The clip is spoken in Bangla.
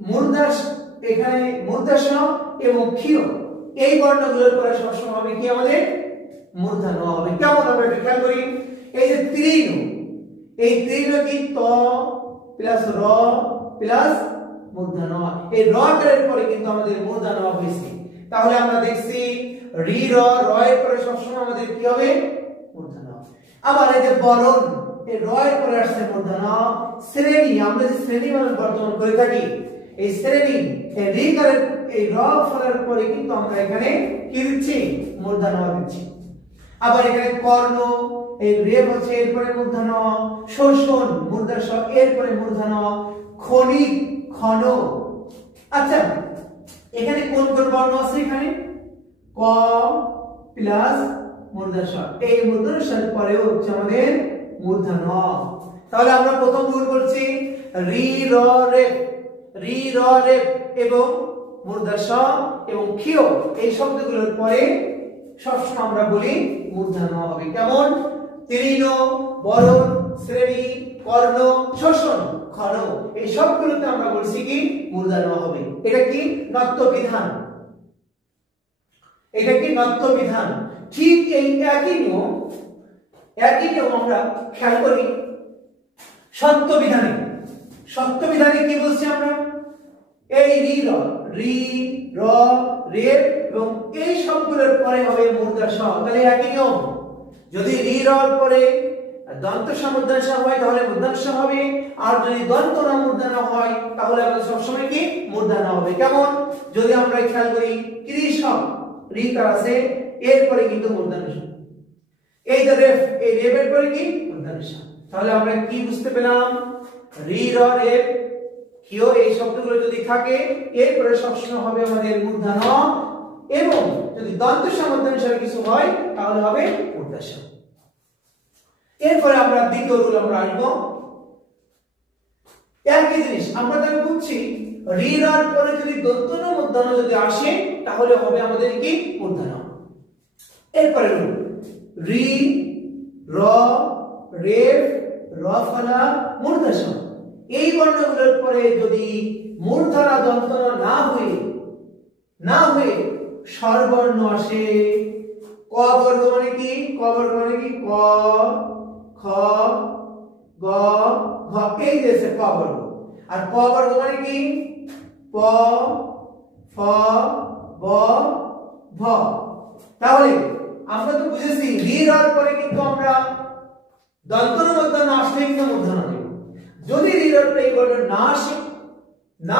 মূর্ধন্য এখানে মূর্ধন্য এবং ক্ষীয় এই বর্ণগুলোর পরে সবসময় হবে কি আমাদের মূর্ধন্য হবে। কেমন হবে একটু খেয়াল করি। এই যে তৃণ, এই তৃণ কি ত প্লাস র প্লাস মূর্ধন্য, এই র এর পরে কিন্তু আমাদের মূর্ধন্য হয়েছে। তাহলে আমরা দেখছি রি র র এর পরে সবসময় আমাদের কি হবে মূর্ধন্য। আবার এই যে বরণ, এই র এর পরে আসছে মূর্ধন্য। শ্রেণী, আমরা যে শ্রেণী মানে বর্তমান করে থাকি, এই শ্রেণী এই রি কারের এই র ফলের পরে কিন্তু আমরা এখানে কি দিচ্ছি মূর্ধন্য দিচ্ছি। আবার এখানে কর্ণ, এই রেফ হচ্ছে এরপরে মূর্ধন্য। শোষণ মূর্ধন্য এরপরে মূর্ধন্য। খনিক ক্ষণ। আচ্ছা এখানে কোন কোন বর্ণ আছে এখানে ক প্লাস মূর্ধন্য, এই মূর্ধন্যের পরেও হচ্ছে আমাদের মূর্ধন্য। তাহলে আমরা প্রথম রুল করছি রি র রেফ, রি র রেফ এবং মূর্ধন্য এবং ক্ষীয় এই শব্দগুলোর পরে সবসময় আমরা বলি মূর্ধন্য হবে। কেমন তৃণ বরণ শ্রেণী কর্ণ শোষণ ক্ষণ এই সবগুলোতে আমরা বলছি কি মূর্ধন্য হবে। এটা কি নত্য বিধান, এটা কি নত্য বিধান। ঠিক এই একই নিয়ম আমরা খেয়াল করি সত্য বিধানে। সত্য বিধানে কি বলছি আমরা এই রি র রে এবং এই সবগুলোর পরে হবে মূর্ধন্য। তাহলে একই নিয়ম, যদি রি র পরে দন্ত মূর্ধন্য হয় তাহলে মূর্ধন্য হবে, আর যদি দন্ত না মূর্ধন্য হয় তাহলে আমাদের সবসময় কি মূর্ধন্য হবে। কেমন যদি আমরা খেয়াল করি কৃষক রি কার আছে এরপরে কিন্তু মূর্ধন্য, এই যে রেফ এই রেফের পরে কি মূর্ধন্য। তাহলে আমরা কি বুঝতে পেলাম রি র রেফ ক্ষীয় এই শব্দগুলো যদি থাকে এরপরে সবসময় হবে আমাদের মূর্ধন্য, এবং যদি দন্ত মূর্ধন্য হিসেবে কিছু হয় তাহলে হবে মূর্ধন্য। এরপরে আমরা দ্বিতীয় রুল আমরা আসবো। একই জিনিস আমরা তাহলে বুঝছি রি র পরে যদি দন্ত মূর্ধন্য যদি আসে তাহলে হবে আমাদের কি মূর্ধন্য। এরপরে রুল রি র রেফ র ফলা মূর্ধন্য, এই বর্ণগুলোর পরে যদি মূর্ধন্য দন্ত না হয়ে স্বরবর্ণ আসে, ক বর্গ মানে কি ক বর্গ মানে কি ক খ গ ঘ এই যে ক বর্গ, আর প বর্গ মানে কি প ফ ব ভ। তাহলে আমরা তো বুঝেছি রি র পরে কিন্তু আমরা দন্ত মূর্ধন্য আসলে কিন্তু মূর্ধন্য দেব। যদি রি র পরে এই বর্ণ না আসে না